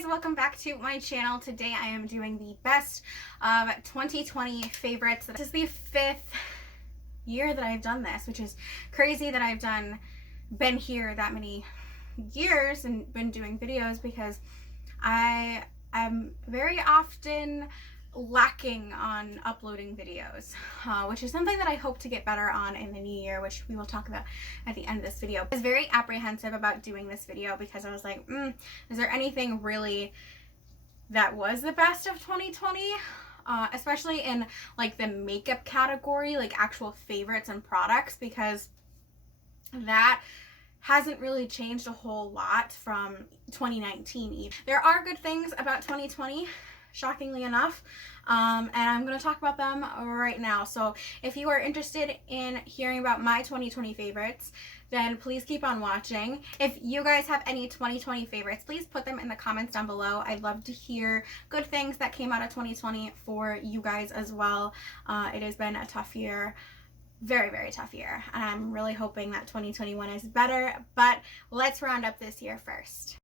guys, welcome back to my channel. Today I am doing the best of 2020 favorites. This is the 5th year that I've done this, which is crazy that I've been here that many years and been doing videos, because I am very often lacking on uploading videos, which is something that I hope to get better on in the new year, which we will talk about at the end of this video. I was very apprehensive about doing this video because I was like, is there anything really that was the best of 2020? Especially in like the makeup category, like actual favorites and products, because that hasn't really changed a whole lot from 2019 even. There are good things about 2020, shockingly enough, and I'm going to talk about them right now. So if you are interested in hearing about my 2020 favorites, then please keep on watching. If you guys have any 2020 favorites, please put them in the comments down below. I'd love to hear good things that came out of 2020 for you guys as well. It has been a tough year. Very, very tough year, and I'm really hoping that 2021 is better, but let's round up this year first.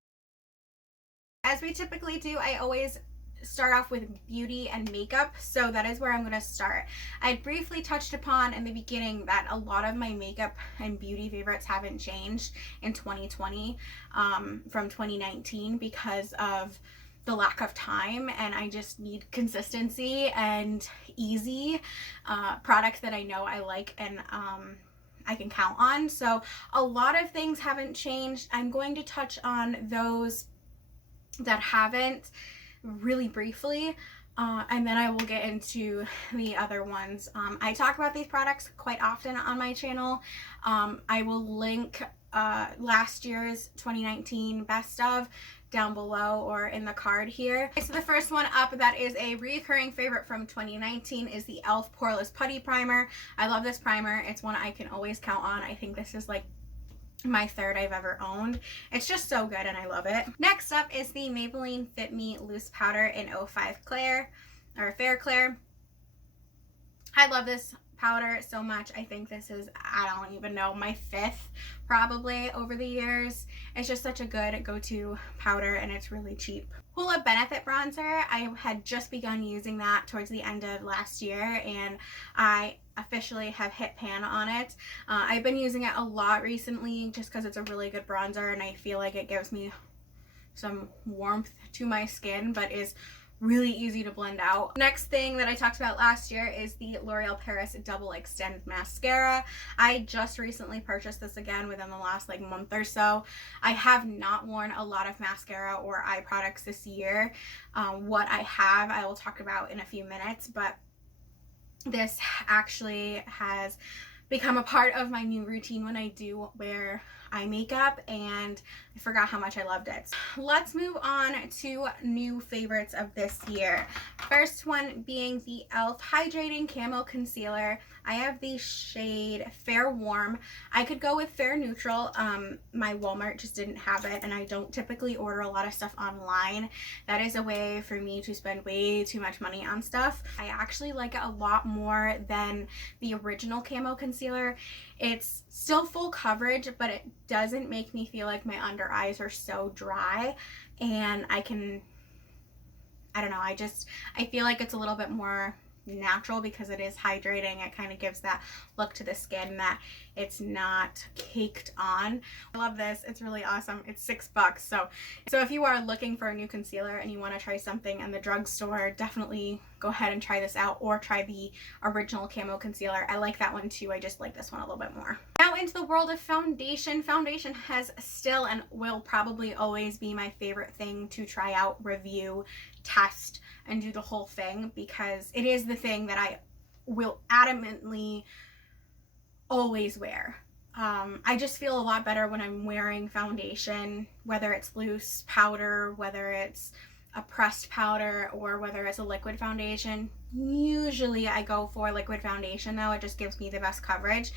As we typically do, I always start off with beauty and makeup, so that is where I'm going to start. I briefly touched upon in the beginning that a lot of my makeup and beauty favorites haven't changed in 2020 from 2019 because of the lack of time, and I just need consistency and easy products that I know I like and I can count on. So a lot of things haven't changed. I'm going to touch on those that haven't really briefly, and then I will get into the other ones. I talk about these products quite often on my channel. I will link last year's 2019 best of down below or in the card here. Okay, so the first one up that is a recurring favorite from 2019 is the e.l.f. Poreless Putty Primer. I love this primer. It's one I can always count on. I think this is like my third I've ever owned. It's just so good and I love it. Next up is the Maybelline Fit Me Loose Powder in 05 Clair, or Fair Clair. I love this powder so much. I think this is, I don't even know, my 5th probably over the years. It's just such a good go-to powder and it's really cheap. Hoola Benefit Bronzer. I had just begun using that towards the end of last year and I officially have hit pan on it. I've been using it a lot recently just because it's a really good bronzer and I feel like it gives me some warmth to my skin, but is really easy to blend out. Next thing that I talked about last year is the L'Oreal Paris Double Extend Mascara. I just recently purchased this again within the last like month or so. I have not worn a lot of mascara or eye products this year. What I have, I will talk about in a few minutes, but this actually has become a part of my new routine when I do wear eye makeup, and I forgot how much I loved it. Let's move on to new favorites of this year. First one being the e.l.f. Hydrating Camo Concealer. I have the shade Fair Warm. I could go with Fair Neutral. My Walmart just didn't have it, and I don't typically order a lot of stuff online. That is a way for me to spend way too much money on stuff. I actually like it a lot more than the original Camo Concealer. It's still full coverage, but it doesn't make me feel like my under eyes are so dry, and I don't know, I feel like it's a little bit more natural because it is hydrating. It kind of gives that look to the skin that it's not caked on. I love this. It's really awesome. It's $6. So if you are looking for a new concealer and you want to try something in the drugstore, definitely go ahead and try this out, or try the original Camo Concealer. I like that one too. I just like this one a little bit more. Now into the world of foundation. Foundation has still and will probably always be my favorite thing to try out, review, test, and do the whole thing, because it is the thing that I will adamantly always wear. I just feel a lot better when I'm wearing foundation, whether it's loose powder, whether it's a pressed powder, or whether it's a liquid foundation. Usually I go for liquid foundation though. It just gives me the best coverage.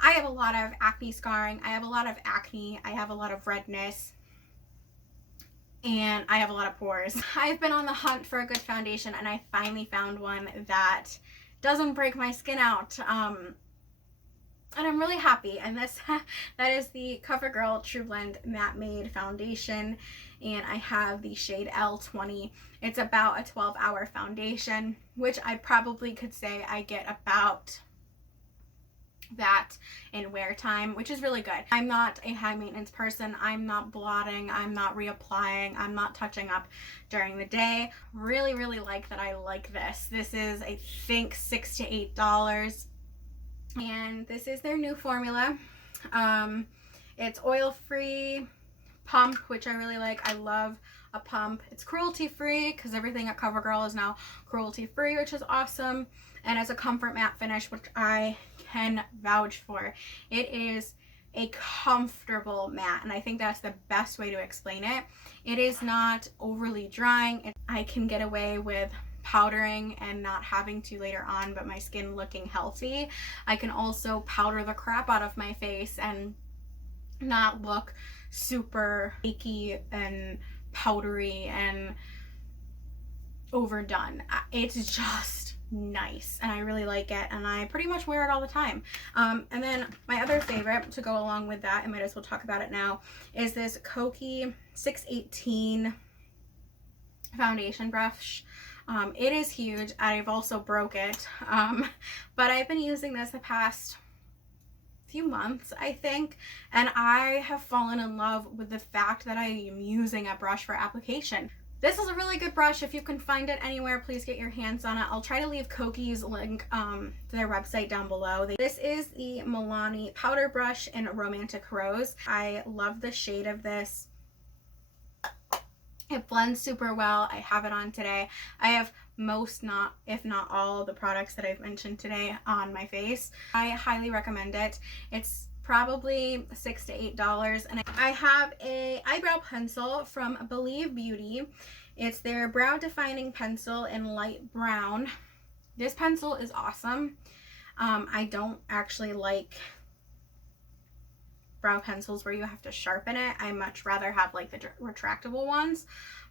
I have a lot of acne scarring. I have a lot of acne. I have a lot of redness. And I have a lot of pores. I've been on the hunt for a good foundation, and I finally found one that doesn't break my skin out. and I'm really happy. And this that is the Covergirl True Blend Matte Made Foundation, and I have the shade L20. It's about a 12-hour foundation, which I probably could say I get about that in wear time, which is really good. I'm not a high maintenance person. I'm not blotting, I'm not reapplying, I'm not touching up during the day. Really like that I like this. This is, I think, $6 to $8, and this is their new formula. It's oil-free pump, which I really like. I love a pump. It's cruelty-free because everything at Covergirl is now cruelty-free, which is awesome. And it's a comfort matte finish, which I can vouch for. It is a comfortable matte, and I think that's the best way to explain it. It is not overly drying. I can get away with powdering and not having to later on, but my skin looking healthy. I can also powder the crap out of my face and not look super achy and powdery and overdone. It's just nice, and I really like it, and I pretty much wear it all the time. And then my other favorite to go along with that, I might as well talk about it now, is this Kokie 618 foundation brush. It is huge. I've also broke it, but I've been using this the past few months, I think, and I have fallen in love with the fact that I am using a brush for application. This is a really good brush. If you can find it anywhere, please get your hands on it. I'll try to leave Kokie's link to their website down below. This is the Milani powder brush in Romantic Rose. I love the shade of this. It blends super well. I have it on today. I have most, not if not all, of the products that I've mentioned today on my face. I highly recommend it. It's probably $6 to $8, and I have a eyebrow pencil from Believe Beauty. It's their brow defining pencil in light brown. This pencil is awesome. I don't actually like brow pencils where you have to sharpen it. I much rather have like the retractable ones,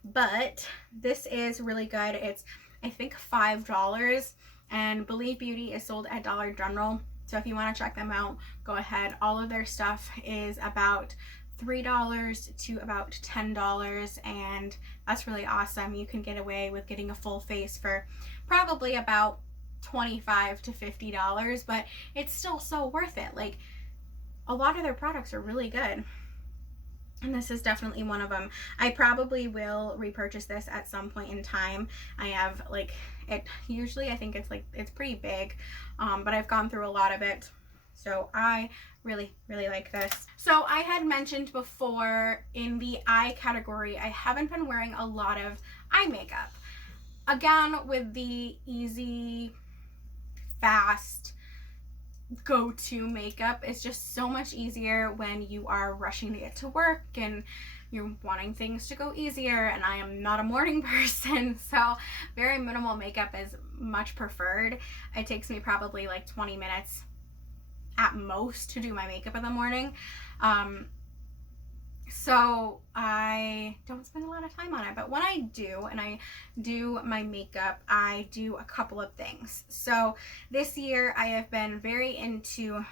but this is really good. It's, I think, $5, and Believe Beauty is sold at Dollar General. So if you want to check them out, go ahead. All of their stuff is about $3 to about $10, and that's really awesome. You can get away with getting a full face for probably about $25 to $50, but it's still so worth it. Like, a lot of their products are really good, and this is definitely one of them. I probably will repurchase this at some point in time. I have like it usually, I think it's like, it's pretty big, but I've gone through a lot of it, so I really like this. So I had mentioned before, in the eye category, I haven't been wearing a lot of eye makeup. Again, with the easy, fast go-to makeup, it's just so much easier when you are rushing to get to work and you're wanting things to go easier, and I am not a morning person, so very minimal makeup is much preferred. It takes me probably like 20 minutes at most to do my makeup in the morning, so I don't spend a lot of time on it. But when I do, and I do my makeup, I do a couple of things. So this year I have been very into,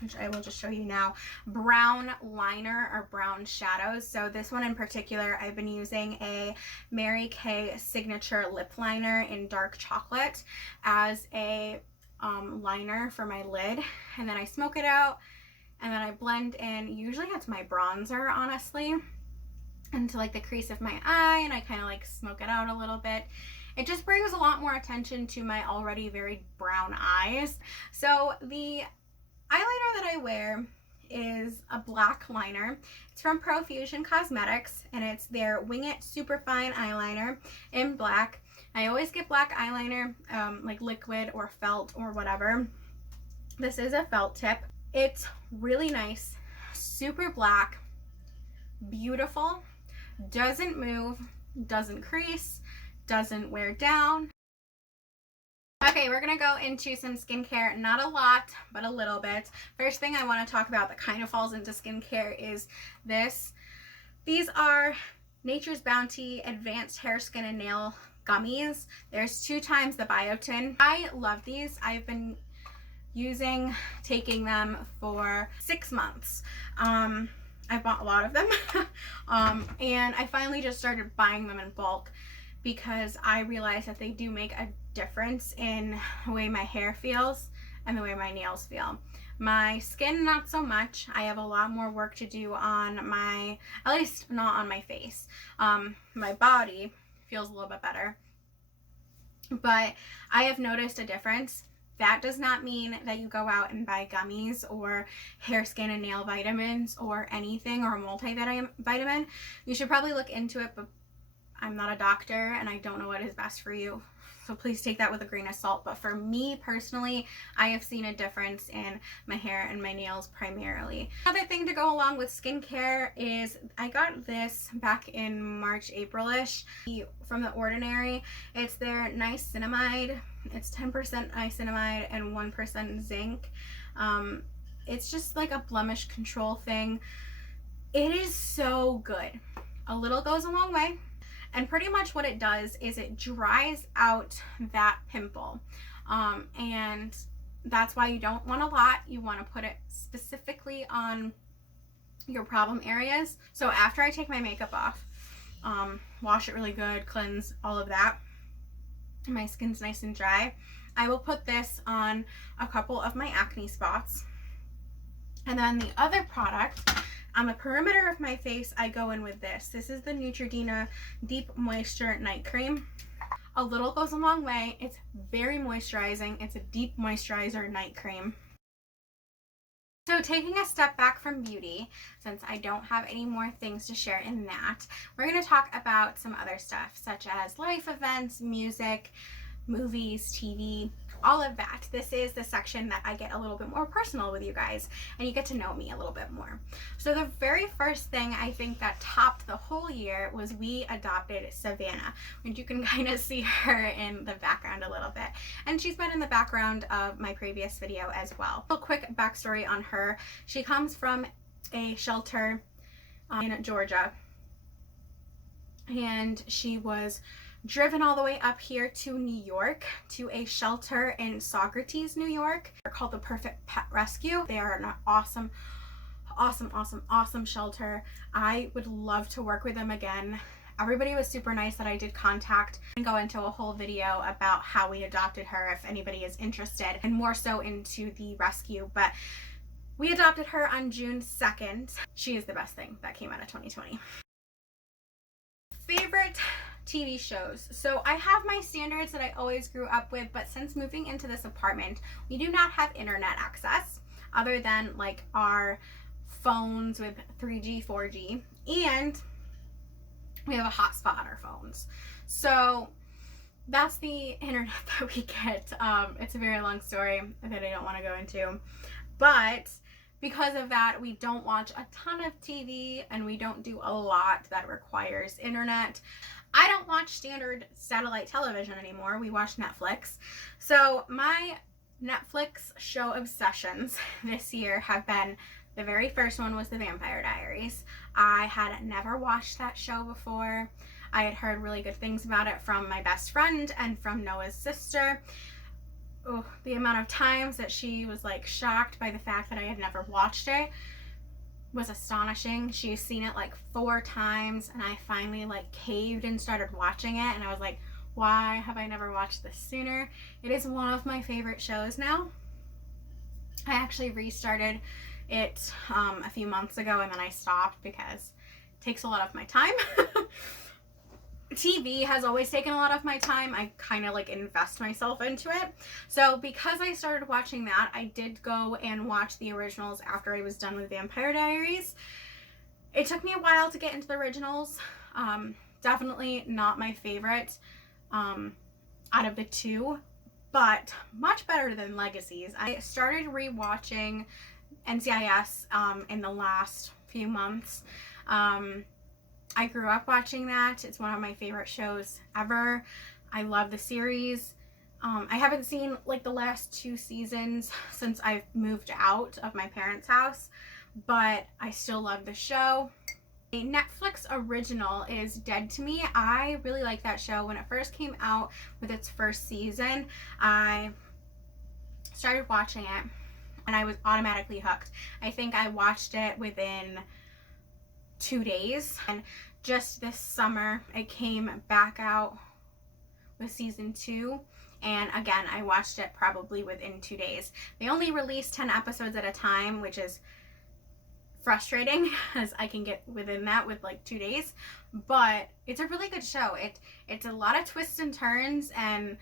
which I will just show you now, brown liner or brown shadows. So this one in particular, I've been using a Mary Kay signature lip liner in dark chocolate as a liner for my lid, and then I smoke it out, and then I blend in, usually it's my bronzer, honestly, into like the crease of my eye, and I kind of like smoke it out a little bit. It just brings a lot more attention to my already very brown eyes. So the eyeliner that I wear is a black liner. It's from Profusion Cosmetics, and it's their Wing It Superfine eyeliner in black. I always get black eyeliner, like liquid or felt or whatever. This is a felt tip. It's really nice, super black, beautiful, doesn't move, doesn't crease, doesn't wear down. Okay, we're gonna go into some skincare, not a lot, but a little bit. First thing I want to talk about that kind of falls into skincare is this. These are Nature's Bounty Advanced Hair, Skin, and Nail Gummies. There's 2 times the biotin. I love these. I've been taking them for 6 months. I bought a lot of them. And I finally just started buying them in bulk because I realized that they do make a difference in the way my hair feels and the way my nails feel. My skin, not so much. I have a lot more work to do on my, at least not on my face. My body feels a little bit better. But I have noticed a difference. That does not mean that you go out and buy gummies or hair, skin, and nail vitamins or anything, or a multivitamin. You should probably look into it, but I'm not a doctor and I don't know what is best for you. So please take that with a grain of salt. But for me personally, I have seen a difference in my hair and my nails primarily. Another thing to go along with skincare is I got this back in March, April-ish from The Ordinary. It's their niacinamide. It's 10% niacinamide and 1% zinc. It's just like a blemish control thing. It is so good. A little goes a long way. And pretty much what it does is it dries out that pimple. And that's why you don't want a lot. You want to put it specifically on your problem areas. So after I take my makeup off, wash it really good, cleanse, all of that, my skin's nice and dry, I will put this on a couple of my acne spots. And then the other product, on the perimeter of my face, I go in with this. This is the Neutrogena Deep Moisture Night Cream. A little goes a long way. It's very moisturizing. It's a deep moisturizer night cream. So taking a step back from beauty, since I don't have any more things to share in that, we're going to talk about some other stuff, such as life events, music, movies, TV, all of that. This is the section that I get a little bit more personal with you guys and you get to know me a little bit more. So the very first thing I think that topped the whole year was we adopted Savannah, and you can kind of see her in the background a little bit, and she's been in the background of my previous video as well. A quick backstory on her. She comes from a shelter in Georgia, and she was driven all the way up here to New York to a shelter in Saugerties, New York. They're called the Perfect Pet Rescue. They are an awesome shelter. I would love to work with them again. Everybody was super nice that I did contact, and go into a whole video about how we adopted her if anybody is interested, and more so into the rescue. But we adopted her on June 2nd. She is the best thing that came out of 2020. Favorite TV shows. So I have my standards that I always grew up with, but since moving into this apartment, we do not have internet access other than like our phones with 3G, 4G, and we have a hotspot on our phones. So that's the internet that we get. It's a very long story that I don't want to go into, but because of that, we don't watch a ton of TV and we don't do a lot that requires internet. I don't watch standard satellite television anymore. We watch Netflix. So my Netflix show obsessions this year have been, the very first one was The Vampire Diaries. I had never watched that show before. I had heard really good things about it from my best friend and from Noah's sister. Oh, the amount of times that she was like shocked by the fact that I had never watched it was astonishing. She's seen it like 4 times, and I finally like caved and started watching it, and I was like, why have I never watched this sooner? It is one of my favorite shows now. I actually restarted it a few months ago, and then I stopped because it takes a lot of my time. TV has always taken a lot of my time. I kind of like invest myself into it. So because I started watching that, I did go and watch the originals after I was done with Vampire Diaries. It took me a while to get into the originals. Definitely not my favorite out of the 2, but much better than Legacies. I started rewatching NCIS in the last few months. I grew up watching that. It's one of my favorite shows ever. I love the series. I haven't seen like the last 2 seasons since I've moved out of my parents' house, but I still love the show. A Netflix original is Dead to Me. I really like that show. When it first came out with its first season, I started watching it, and I was automatically hooked. I think I watched it within 2 days, and just this summer it came back out with season 2, and again I watched it probably within 2 days. They only release 10 episodes at a time, which is frustrating as I can get within that with like 2 days, but it's a really good show. It's a lot of twists and turns, and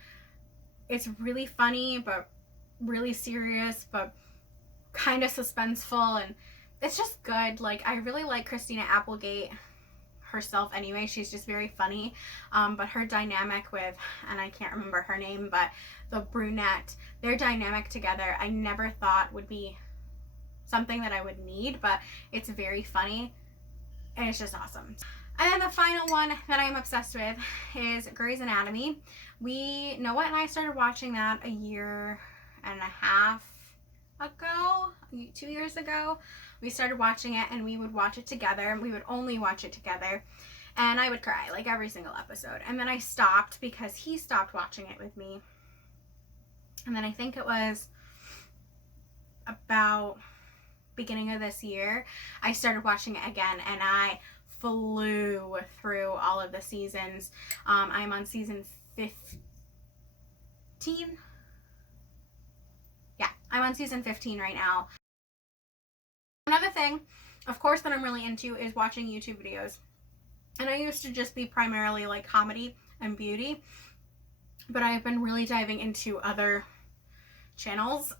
it's really funny but really serious but kind of suspenseful, and it's just good. Like, I really like Christina Applegate herself anyway. She's just very funny, but her dynamic with, and I can't remember her name, but the brunette, their dynamic together I never thought would be something that I would need, but it's very funny and it's just awesome. And then the final one that I'm obsessed with is Grey's Anatomy. Noah and I started watching that a year and a half ago, 2 years ago. We started watching it, and we would watch it together. We would only watch it together, and I would cry like every single episode. And then I stopped because he stopped watching it with me. And then I think it was about beginning of this year, I started watching it again, and I flew through all of the seasons. I'm on season 15. Yeah, I'm on season 15 right now. Another thing, of course, that I'm really into is watching YouTube videos. And I used to just be primarily like comedy and beauty, but I've been really diving into other channels,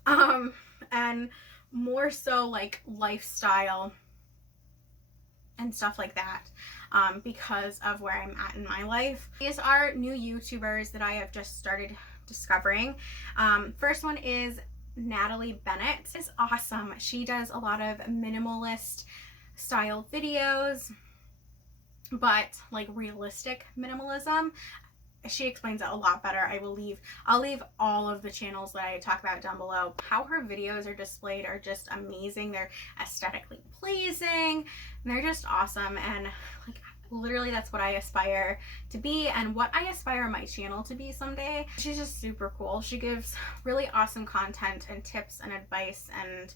and more so like lifestyle and stuff like that, because of where I'm at in my life. These are new YouTubers that I have just started discovering. First one is Natalie Bennett. It's awesome. She does a lot of minimalist style videos, but like realistic minimalism. She explains it a lot better. I'll leave all of the channels that I talk about down below. How her videos are displayed are just amazing. They're aesthetically pleasing, and they're just awesome, and like literally that's what I aspire to be, and what I aspire my channel to be someday. She's just super cool. She gives really awesome content and tips and advice, and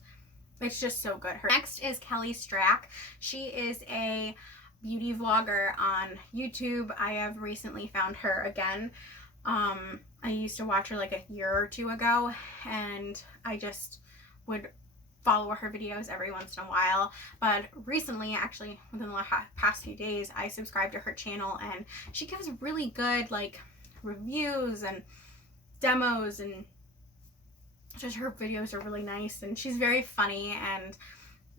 it's just so good. Next is Kelly Strack. She is a beauty vlogger on YouTube. I have recently found her again. I used to watch her like a year or two ago, and I just would follow her videos every once in a while, but recently, actually within the past few days, I subscribed to her channel, and she gives really good like reviews and demos, and just her videos are really nice, and she's very funny and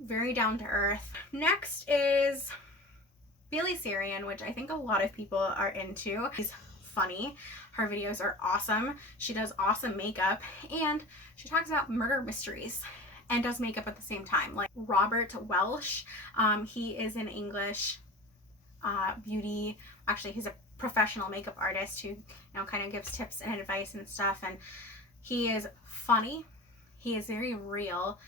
very down to earth. Next is Bailey Sarian, which I think a lot of people are into. She's funny. Her videos are awesome. She does awesome makeup, and she talks about murder mysteries and does makeup at the same time. Like Robert Welsh, he is an English beauty, actually he's a professional makeup artist who kind of gives tips and advice and stuff, and he is funny. He is very real.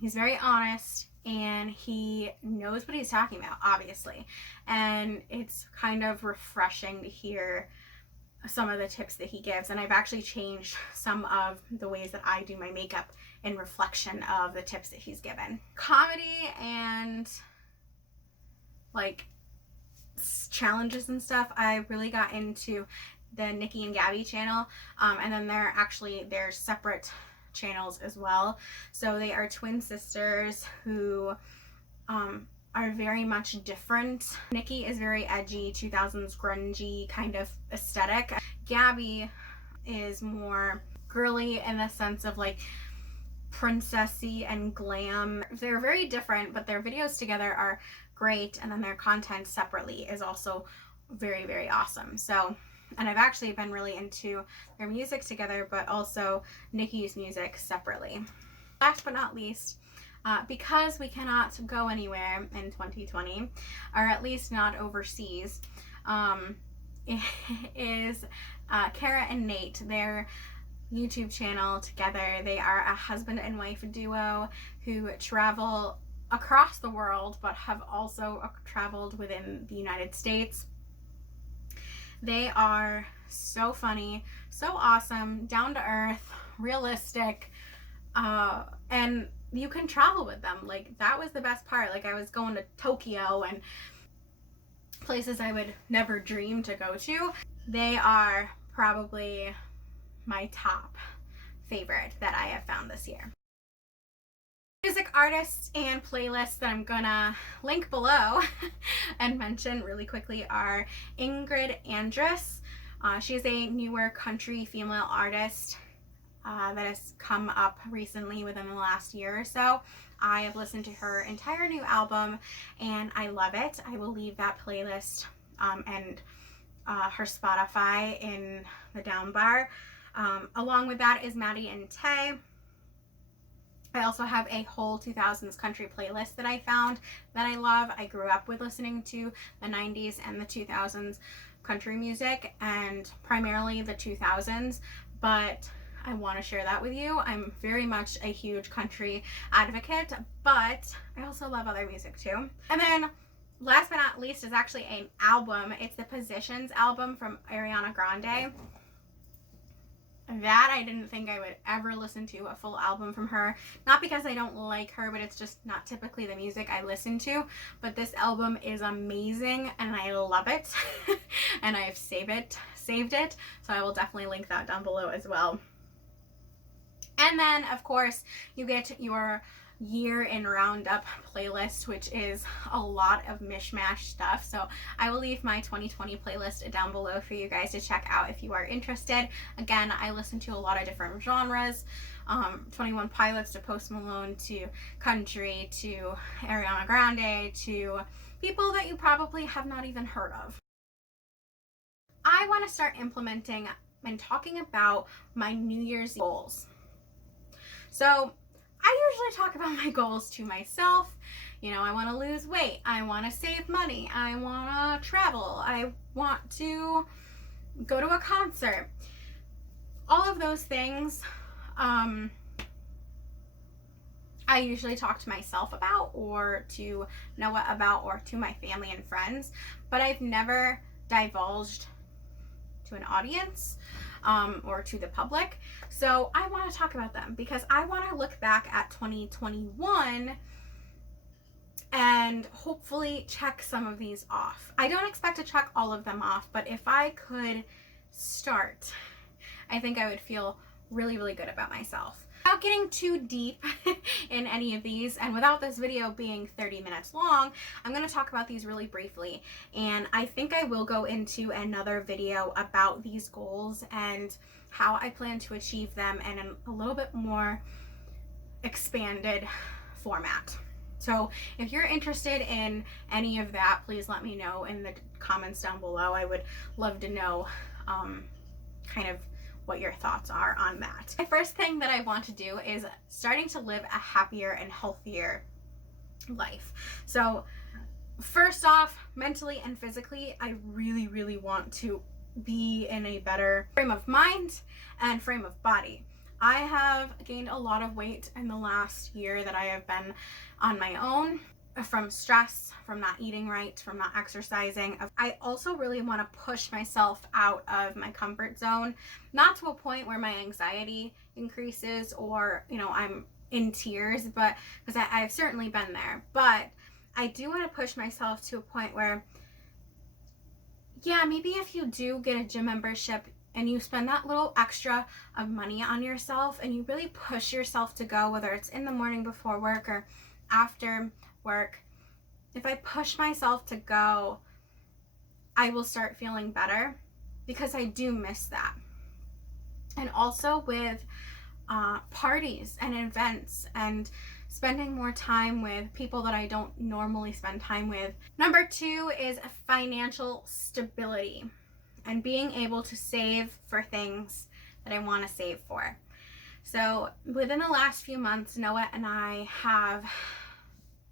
He's very honest, and he knows what he's talking about, obviously, and it's kind of refreshing to hear some of the tips that he gives. And I've actually changed some of the ways that I do my makeup in reflection of the tips that he's given. Comedy and like challenges and stuff, I really got into the Nikki and Gabby channel, and then they're separate channels as well. So they are twin sisters who are very much different. Nikki is very edgy, 2000s grungy kind of aesthetic. Gabby is more girly in the sense of like princessy and glam. They're very different, but their videos together are great, and then their content separately is also very, very awesome. So, and I've actually been really into their music together, but also Nikki's music separately. Last but not least, because we cannot go anywhere in 2020, or at least not overseas, is Kara and Nate. Their YouTube channel together. They are a husband and wife duo who travel across the world, but have also traveled within the United States. They are so funny, so awesome, down to earth, realistic, and you can travel with them. Like, that was the best part. Like, I was going to Tokyo and places I would never dream to go to. They are probably my top favorite that I have found this year. Music artists and playlists that I'm gonna link below and mention really quickly are Ingrid Andress. She's a newer country female artist that has come up recently within the last year or so. I have listened to her entire new album and I love it. I will leave that playlist and her Spotify in the down bar. Along with that is Maddie and Tay. I also have a whole 2000s country playlist that I found that I love. I grew up with listening to the 90s and the 2000s country music, and primarily the 2000s, but I want to share that with you. I'm very much a huge country advocate, but I also love other music too. And then last but not least is actually an album. It's the Positions album from Ariana Grande. That I didn't think I would ever listen to a full album from her. Not because I don't like her, but it's just not typically the music I listen to. But this album is amazing and I love it. And I have saved it. So I will definitely link that down below as well. And then, of course, you get your year in roundup playlist, which is a lot of mishmash stuff. So I will leave my 2020 playlist down below for you guys to check out if you are interested. Again, I listen to a lot of different genres, 21 Pilots to Post Malone to country to Ariana Grande to people that you probably have not even heard of. I want to start implementing and talking about my New Year's goals. So I usually talk about my goals to myself. You know, I want to lose weight. I want to save money. I want to travel. I want to go to a concert. All of those things, I usually talk to myself about, or to Noah about, or to my family and friends, but I've never divulged to an audience or to the public. So I want to talk about them because I want to look back at 2021 and hopefully check some of these off. I don't expect to check all of them off, but if I could start, I think I would feel really, really good about myself. Without getting too deep in any of these, and without this video being 30 minutes long, I'm going to talk about these really briefly. And I think I will go into another video about these goals and how I plan to achieve them in a little bit more expanded format. So if you're interested in any of that, please let me know in the comments down below. I would love to know kind of what your thoughts are on that. The first thing that I want to do is starting to live a happier and healthier life. So first off, mentally and physically, I really, really want to be in a better frame of mind and frame of body. I have gained a lot of weight in the last year that I have been on my own, from stress, from not eating right, from not exercising. I also really want to push myself out of my comfort zone, not to a point where my anxiety increases or, you know, I'm in tears, but because I've certainly been there. But I do want to push myself to a point where, yeah, maybe if you do get a gym membership and you spend that little extra of money on yourself and you really push yourself to go, whether it's in the morning before work or after work, if I push myself to go, I will start feeling better, because I do miss that. And also with parties and events and spending more time with people that I don't normally spend time with. Number 2 is financial stability and being able to save for things that I want to save for. So within the last few months, Noah and I have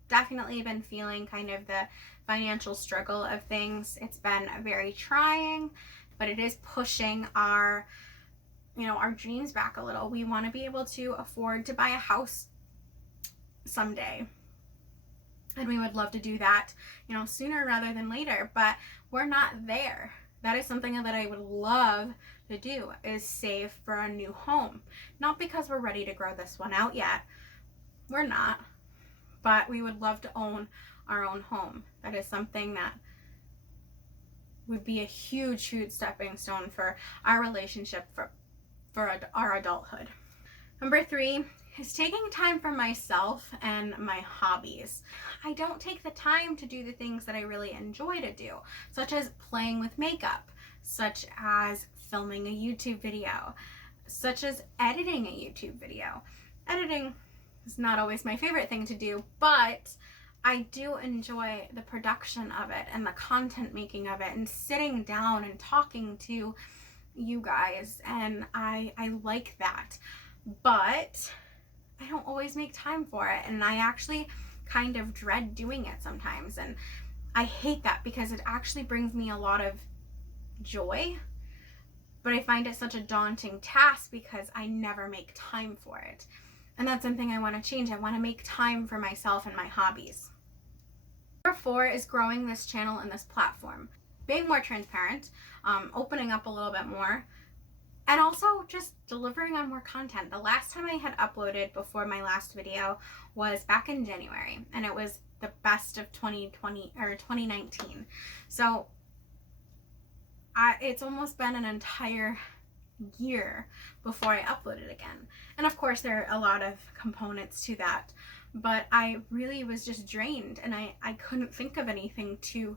definitely been feeling kind of the financial struggle of things. It's been very trying, but it is pushing our, you know, our dreams back a little. We want to be able to afford to buy a house someday, and we would love to do that, you know, sooner rather than later, but we're not there. That is something that I would love to do is save for a new home. Not because we're ready to grow this one out yet. We're not. But we would love to own our own home. That is something that would be a huge, huge stepping stone for our relationship for our adulthood. Number 3 is taking time for myself and my hobbies. I don't take the time to do the things that I really enjoy to do, such as playing with makeup, such as filming a YouTube video, such as editing a YouTube video. Editing is not always my favorite thing to do, but I do enjoy the production of it and the content making of it and sitting down and talking to you guys, and I like that. But I don't always make time for it, and I actually kind of dread doing it sometimes, and I hate that because it actually brings me a lot of joy, but I find it such a daunting task because I never make time for it. And that's something I want to change. I want to make time for myself and my hobbies. Number 4 is growing this channel and this platform. Being more transparent, opening up a little bit more, and also just delivering on more content. The last time I had uploaded before my last video was back in January, and it was the best of 2020 or 2019. So it's almost been an entire year before I uploaded again. And of course there are a lot of components to that, but I really was just drained, and I couldn't think of anything to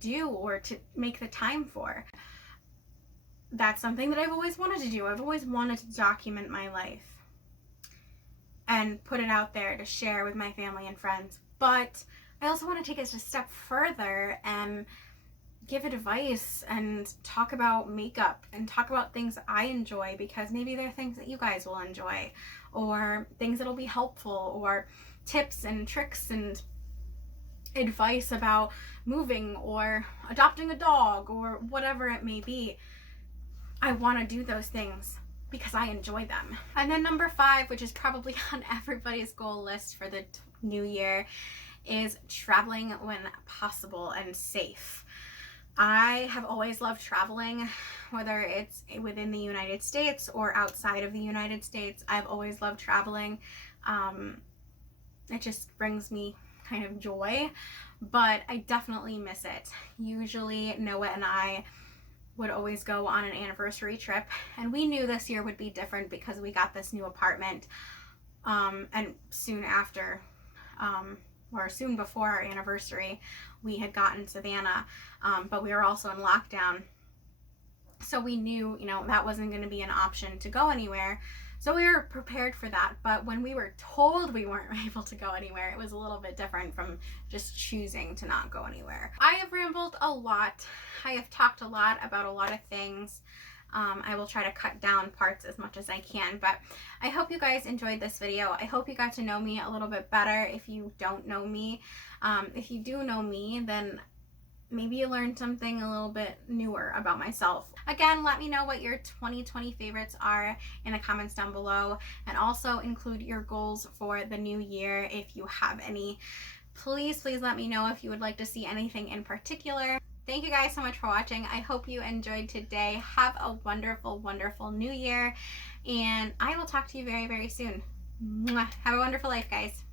do or to make the time for. That's something that I've always wanted to do. I've always wanted to document my life and put it out there to share with my family and friends. But I also want to take it a step further and give advice and talk about makeup and talk about things I enjoy, because maybe there are things that you guys will enjoy, or things that'll be helpful, or tips and tricks and advice about moving or adopting a dog or whatever it may be. I want to do those things because I enjoy them. And then number 5, which is probably on everybody's goal list for the new year, is traveling when possible and safe. I have always loved traveling, whether it's within the United States or outside of the United States. I've always loved traveling. It just brings me kind of joy, but I definitely miss it. Usually Noah and I would always go on an anniversary trip, and we knew this year would be different because we got this new apartment, and soon after, or soon before our anniversary, we had gotten Savannah, but we were also in lockdown, so we knew, that wasn't going to be an option to go anywhere. So we were prepared for that, but when we were told we weren't able to go anywhere, it was a little bit different from just choosing to not go anywhere. I have rambled a lot. I have talked a lot about a lot of things. I will try to cut down parts as much as I can, but I hope you guys enjoyed this video. I hope you got to know me a little bit better if you don't know me. If you do know me, then maybe you learned something a little bit newer about myself. Again, let me know what your 2020 favorites are in the comments down below, and also include your goals for the new year if you have any. Please let me know if you would like to see anything in particular. Thank you guys so much for watching. I hope you enjoyed today. Have a wonderful, wonderful new year, and I will talk to you very, very soon. Mwah. Have a wonderful life, guys.